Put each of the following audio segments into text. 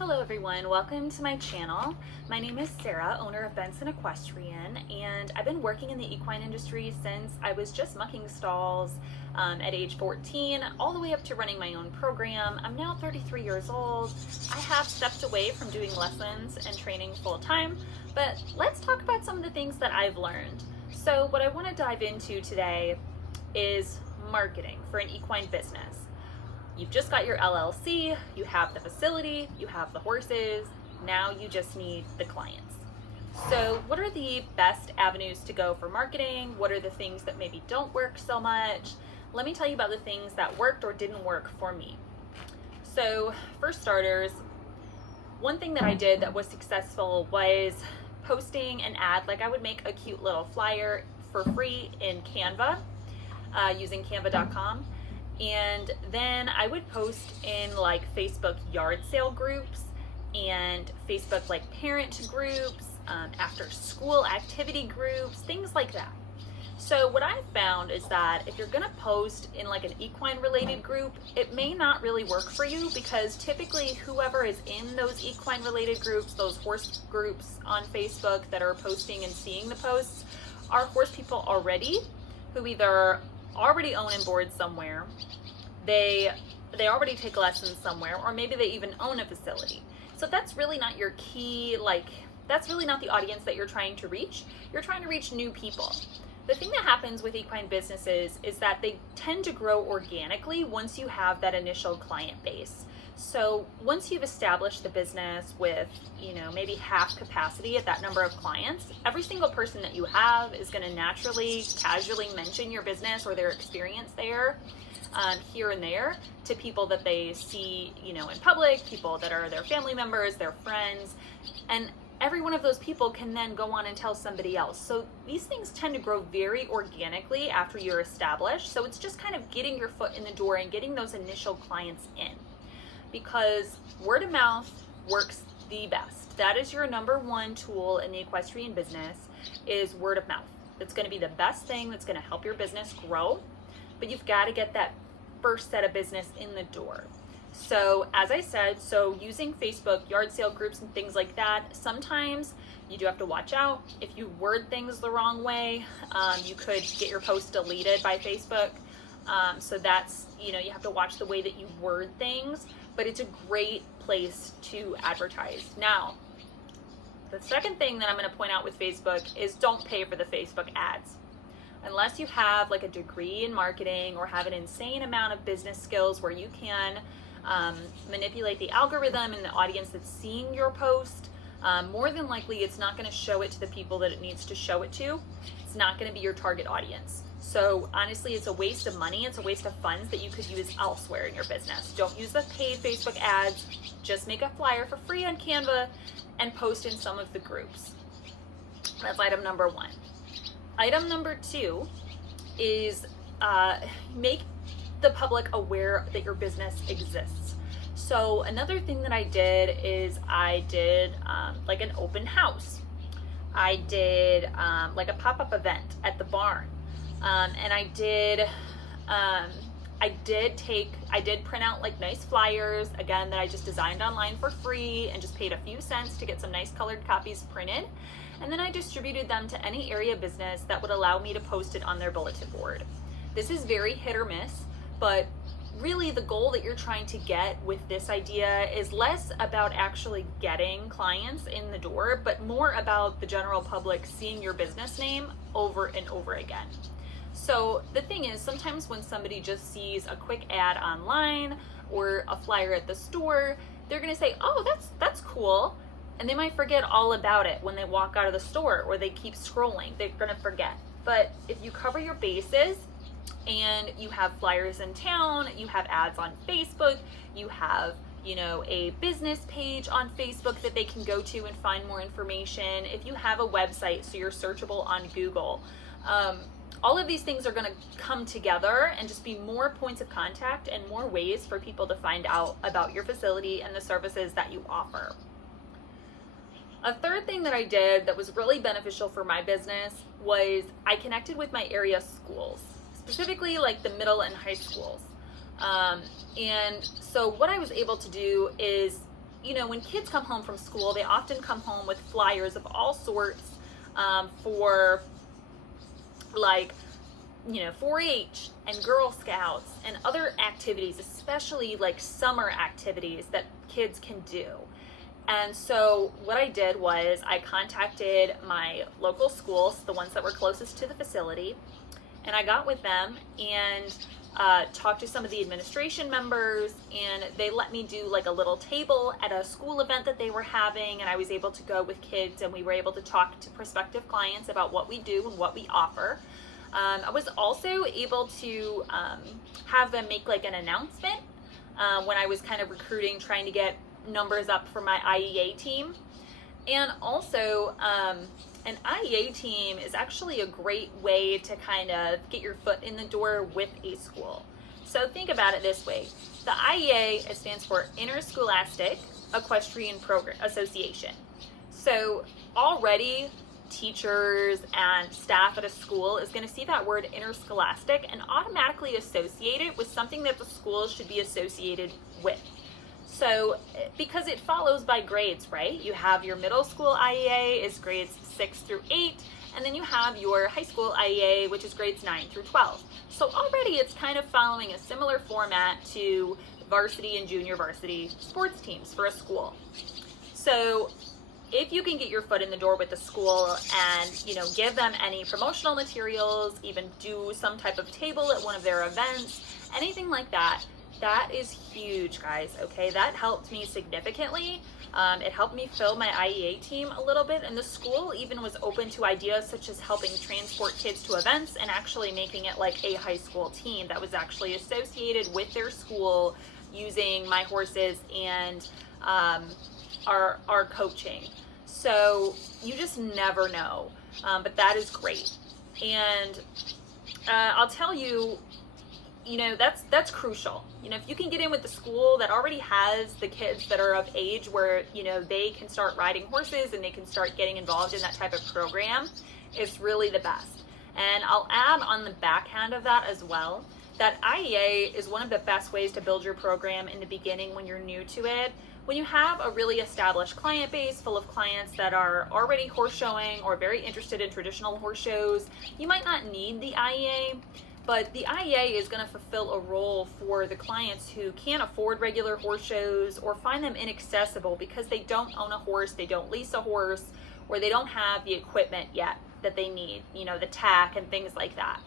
Hello everyone, welcome to my channel. My name is Sarah, owner of Benson Equestrian, and I've been working in the equine industry since I was just mucking stalls at age 14, all the way up to running my own program. I'm now 33 years old. I have stepped away from doing lessons and training full time, but let's talk about some of the things that I've learned. So what I want to dive into today is marketing for an equine business. You've just got your LLC, you have the facility, you have the horses, now you just need the clients. So what are the best avenues to go for marketing? What are the things that maybe don't work so much? Let me tell you about the things that worked or didn't work for me. So for starters, one thing that I did that was successful was posting an ad. Like I would make a cute little flyer for free in Canva using canva.com. And then I would post in like Facebook yard sale groups and Facebook like parent groups, after school activity groups, things like that. So what I found is that if you're gonna post in like an equine related group, it may not really work for you because typically whoever is in those equine related groups, those horse groups on Facebook that are posting and seeing the posts, are horse people already who either already own and board somewhere, they already take lessons somewhere, or maybe they even own a facility. So that's really not your key, that's really not the audience that you're trying to reach. You're trying to reach new people. The thing that happens with equine businesses is that they tend to grow organically once you have that initial client base. So once you've established the business with, maybe half capacity at that number of clients, every single person that you have is going to naturally, casually mention your business or their experience there, here and there, to people that they see, in public, people that are their family members, their friends, and every one of those people can then go on and tell somebody else. So these things tend to grow very organically after you're established. So it's just kind of getting your foot in the door and getting those initial clients in, because word of mouth works the best. That is your number one tool in the equestrian business, is word of mouth. It's going to be the best thing that's going to help your business grow, but you've got to get that first set of business in the door. So as I said, using Facebook yard sale groups and things like that, sometimes you do have to watch out. If you word things the wrong way, you could get your post deleted by Facebook. So that's, you have to watch the way that you word things, but it's a great place to advertise. Now, the second thing that I'm going to point out with Facebook is don't pay for the Facebook ads. Unless you have like a degree in marketing or have an insane amount of business skills where you can manipulate the algorithm and the audience that's seeing your post, more than likely it's not going to show it to the people that it needs to show it to. It's not going to be your target audience. So honestly, it's a waste of money. It's a waste of funds that you could use elsewhere in your business. Don't use the paid Facebook ads. Just make a flyer for free on Canva and post in some of the groups. That's item number one. Item number two is make the public aware that your business exists. So another thing that I did is I did like an open house. I did like a pop-up event at the barn. And I did print out like nice flyers, again, that I just designed online for free and just paid a few cents to get some nice colored copies printed. And then I distributed them to any area business that would allow me to post it on their bulletin board. This is very hit or miss, but really the goal that you're trying to get with this idea is less about actually getting clients in the door, but more about the general public seeing your business name over and over again. So the thing is, sometimes when somebody just sees a quick ad online or a flyer at the store, they're gonna say, oh, that's cool. And they might forget all about it when they walk out of the store, or they keep scrolling. They're gonna forget. But if you cover your bases and you have flyers in town, you have ads on Facebook, you have, a business page on Facebook that they can go to and find more information. If you have a website, so you're searchable on Google, all of these things are going to come together and just be more points of contact and more ways for people to find out about your facility and the services that you offer. A third thing that I did that was really beneficial for my business was I connected with my area schools, specifically like the middle and high schools. And so what I was able to do is when kids come home from school, they often come home with flyers of all sorts for like 4-H and Girl Scouts and other activities, especially like summer activities that kids can do. And so what I did was I contacted my local schools, the ones that were closest to the facility, and I got with them and talked to some of the administration members, and they let me do like a little table at a school event that they were having, and I was able to go with kids and we were able to talk to prospective clients about what we do and what we offer. I was also able to have them make like an announcement when I was kind of recruiting, trying to get numbers up for my IEA team. And also an IEA team is actually a great way to kind of get your foot in the door with a school. So think about it this way. The IEA, it stands for Interscholastic Equestrian Program Association. So already teachers and staff at a school is going to see that word interscholastic and automatically associate it with something that the school should be associated with. So because it follows by grades, right? You have your middle school IEA is grades 6 through 8, and then you have your high school IEA, which is grades 9 through 12. So already it's kind of following a similar format to varsity and junior varsity sports teams for a school. So if you can get your foot in the door with the school and, give them any promotional materials, even do some type of table at one of their events, anything like that, that is huge, guys, okay? That helped me significantly. It helped me fill my IEA team a little bit, and the school even was open to ideas such as helping transport kids to events and actually making it like a high school team that was actually associated with their school using my horses and our coaching. So you just never know, but that is great. And I'll tell you, that's crucial. If you can get in with the school that already has the kids that are of age where, they can start riding horses and they can start getting involved in that type of program, it's really the best. And I'll add on the backhand of that as well, that IEA is one of the best ways to build your program in the beginning when you're new to it. When you have a really established client base full of clients that are already horse showing or very interested in traditional horse shows, you might not need the IEA. But the IEA is going to fulfill a role for the clients who can't afford regular horse shows or find them inaccessible because they don't own a horse, they don't lease a horse, or they don't have the equipment yet that they need, the tack and things like that.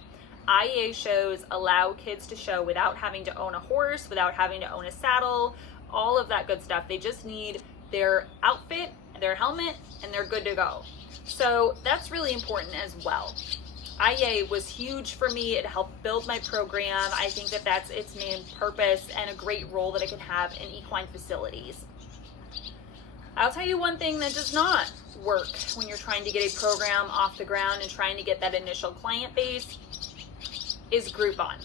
IEA shows allow kids to show without having to own a horse, without having to own a saddle, all of that good stuff. They just need their outfit, their helmet, and they're good to go. So that's really important as well. IEA was huge for me. It helped build my program. I think that that's its main purpose and a great role that it can have in equine facilities. I'll tell you one thing that does not work when you're trying to get a program off the ground and trying to get that initial client base is Groupon.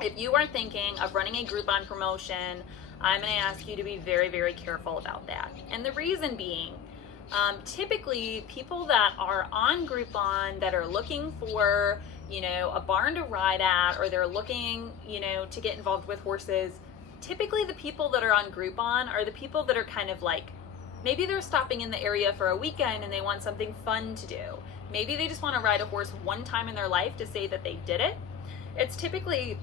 If you are thinking of running a Groupon promotion, I'm going to ask you to be very, very careful about that. And the reason being, typically people that are on Groupon that are looking for, a barn to ride at, or they're looking, to get involved with horses, typically the people that are on Groupon are the people that are kind of like, maybe they're stopping in the area for a weekend and they want something fun to do. Maybe they just want to ride a horse one time in their life to say that they did it. It's typically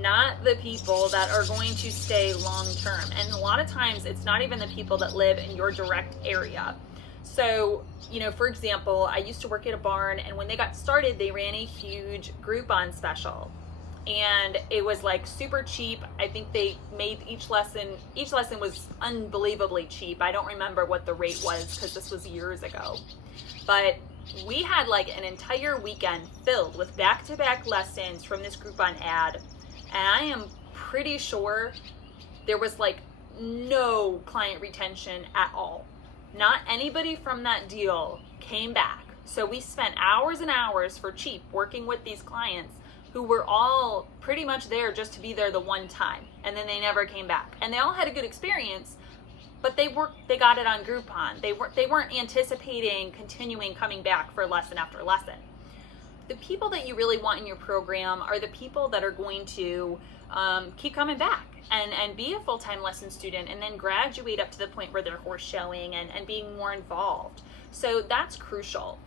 not the people that are going to stay long term. And a lot of times it's not even the people that live in your direct area. So, for example, I used to work at a barn, and when they got started, they ran a huge Groupon special. And it was like super cheap. I think they made each lesson was unbelievably cheap. I don't remember what the rate was because this was years ago. But we had like an entire weekend filled with back-to-back lessons from this Groupon ad. And I am pretty sure there was like no client retention at all. Not anybody from that deal came back. So we spent hours and hours for cheap working with these clients who were all pretty much there just to be there the one time. And then they never came back. And they all had a good experience, but they got it on Groupon. They weren't anticipating continuing coming back for lesson after lesson. The people that you really want in your program are the people that are going to keep coming back and be a full-time lesson student and then graduate up to the point where they're horse showing and being more involved. So that's crucial.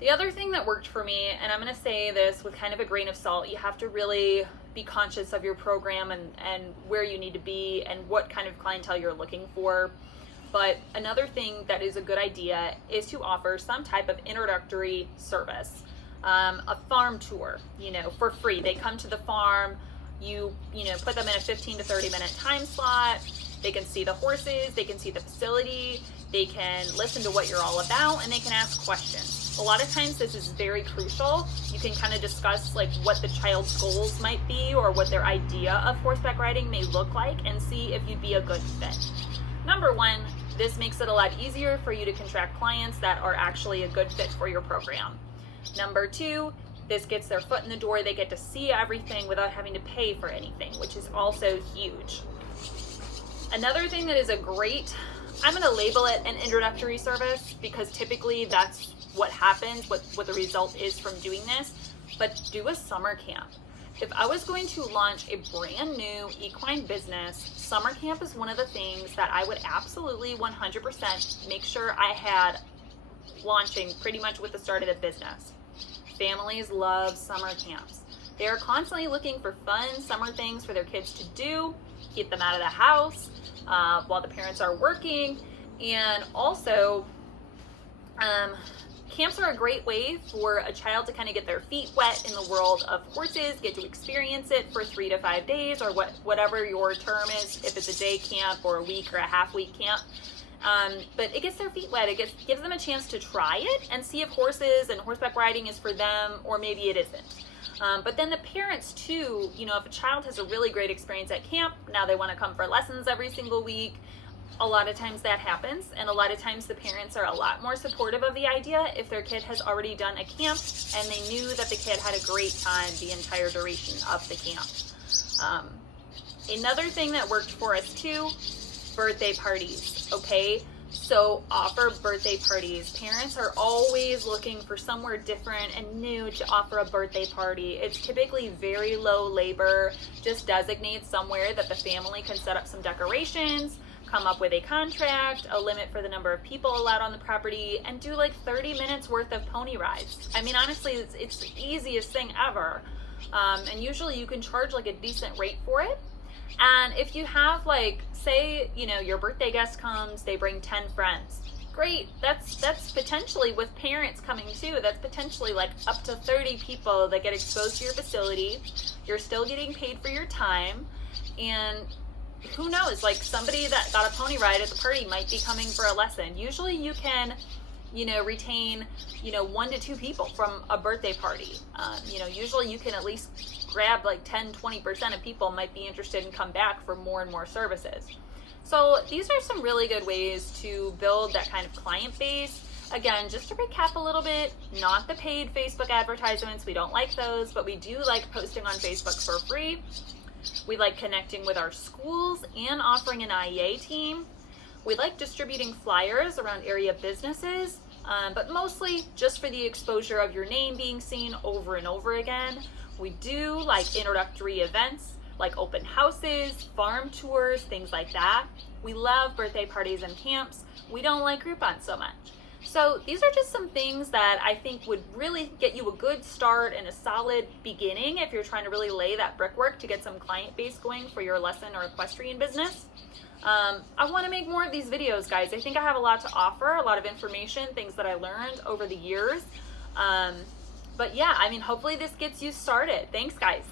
The other thing that worked for me, and I'm going to say this with kind of a grain of salt, you have to really be conscious of your program and where you need to be and what kind of clientele you're looking for. But another thing that is a good idea is to offer some type of introductory service, a farm tour, for free. They come to the farm, you put them in a 15 to 30 minute time slot. They can see the horses, they can see the facility, they can listen to what you're all about, and they can ask questions. A lot of times this is very crucial. You can kind of discuss like what the child's goals might be or what their idea of horseback riding may look like and see if you'd be a good fit. Number one, this makes it a lot easier for you to contract clients that are actually a good fit for your program. Number two, this gets their foot in the door. They get to see everything without having to pay for anything, which is also huge. Another thing that is a great, I'm going to label it an introductory service because typically that's what happens, what the result is from doing this, but do a summer camp. If I was going to launch a brand new equine business, summer camp is one of the things that I would absolutely 100% make sure I had launching pretty much with the start of the business. Families love summer camps. They are constantly looking for fun summer things for their kids to do, keep them out of the house while the parents are working, and also camps are a great way for a child to kind of get their feet wet in the world of horses, get to experience it for 3 to 5 days or whatever your term is, if it's a day camp or a week or a half week camp. But it gets their feet wet. It gives them a chance to try it and see if horses and horseback riding is for them or maybe it isn't. But then the parents too, if a child has a really great experience at camp, now they want to come for lessons every single week. A lot of times that happens, and a lot of times the parents are a lot more supportive of the idea if their kid has already done a camp and they knew that the kid had a great time the entire duration of the camp. Another thing that worked for us too, birthday parties, okay? So offer birthday parties. Parents are always looking for somewhere different and new to offer a birthday party. It's typically very low labor. Just designate somewhere that the family can set up some decorations, come up with a contract, a limit for the number of people allowed on the property, and do like 30 minutes worth of pony rides. I mean, honestly, it's the easiest thing ever. And usually you can charge like a decent rate for it. And if you have like, say, your birthday guest comes, they bring 10 friends. Great, that's potentially, with parents coming too, that's potentially like up to 30 people that get exposed to your facility. You're still getting paid for your time, and who knows, like somebody that got a pony ride at the party might be coming for a lesson. Usually you can, retain, 1 to 2 people from a birthday party. Usually you can at least grab like 10-20% of people might be interested and come back for more and more services. So these are some really good ways to build that kind of client base. Again, just to recap a little bit, not the paid Facebook advertisements. We don't like those, but we do like posting on Facebook for free. We like connecting with our schools and offering an IEA team. We like distributing flyers around area businesses, but mostly just for the exposure of your name being seen over and over again. We do like introductory events like open houses, farm tours, things like that. We love birthday parties and camps. We don't like Groupons so much. So these are just some things that I think would really get you a good start and a solid beginning if you're trying to really lay that brickwork to get some client base going for your lesson or equestrian business. I want to make more of these videos, guys. I think I have a lot to offer, a lot of information, things that I learned over the years. But yeah, I mean, hopefully this gets you started. Thanks, guys.